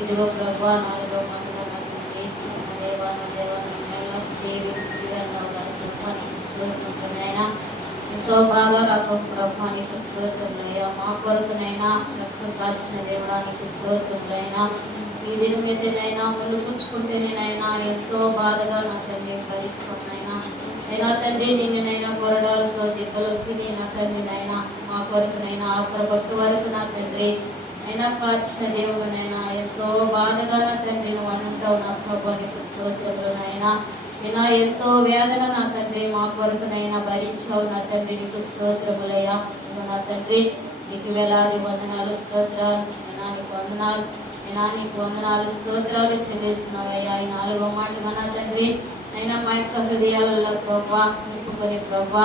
ఇదిగో ప్రభా నాలుగో మహిళ దేవా దేవి ఎంతో బాగా నాకు ప్రభా నీకు స్తోత్రములయ్యా. మా కొరకునైనా రక్తం కాల్చిన దేవడానికి స్తోత్రములైనా. ఈ దినం మీదనైనా ముళ్ళు పుచ్చుకుంటేనేనైనా ఎంతో బాధగా నా తండ్రి భరిస్తున్నాయినా. అయినా తండ్రి నిన్ననైనా కొరడాలతో దెబ్బలకి నా తండ్రినైనా మా కొరకునైనా ఆఖరి కొట్టు వరకు నా తండ్రి అయినా కాల్చిన దేవుడునైనా ఎంతో బాధగా నా తండ్రి నువ్వు అంటావు నా ప్రభా నీకు స్తోత్రములనైనా. అయినా ఎంతో వేదన నా తండ్రి మా కొరకునైనా భరించావు నా తండ్రి నీకు స్తోత్రములయ్యా. నా తండ్రి నీకు వేలాది వందనాలు స్తోత్రాలు. అయినా నీకు వందనాలు, అయినా నీకు వందనాలు స్తోత్రాలు చెల్లిస్తున్నావయ్యా. ఈ నాలుగో మాటగా నా తండ్రి అయినా మా యొక్క హృదయాలలో ప్రభా నింపుకొని ప్రభా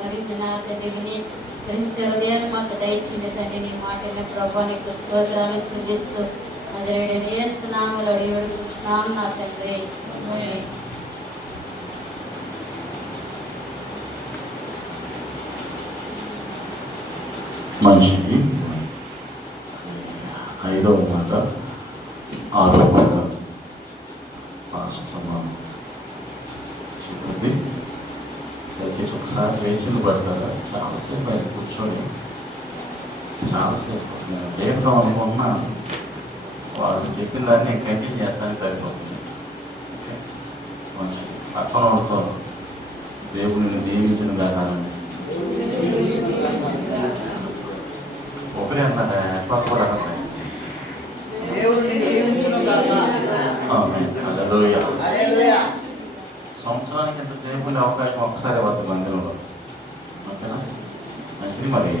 మరి నా తండ్రి విని గ్రహించే హృదయాన్ని మాకు దయచింది తండ్రి. నీ మాటని ప్రభా నీకు స్తోత్రాలు సృజిస్తూ నజరేయుడైన యేసు నామములో అడిగి వేడుకుంటున్నాం నా తండ్రి. మనిషికి 5వ మాట 6వ మాట పాస్ట్ సమానం చెప్పింది. దయచేసి ఒకసారి ఒకసారి లేచింది పడతారా? చాలాసేపు ఆయన కూర్చొని చాలాసేపు నేను లేపుదాం అనుకుంటున్నా, వాళ్ళు చెప్పిన దాన్ని నేను కంటిన్యూ చేస్తానికి సరిపోతుంది. ఓకే, మంచి పక్కన వాళ్ళతో దేవుడిని దీవించిన కాదండి. ఒకరే అన్నారా? పక్క కూడా అన్నారా? హల్లెలూయా. సంవత్సరానికి ఎంతసేపు ఉండే అవకాశం ఒకసారి వద్దు మందిరంలో. ఓకేనా? మంచిది. మరి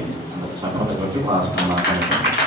చప్పట్లు కొట్టి పాస్తున్నాను.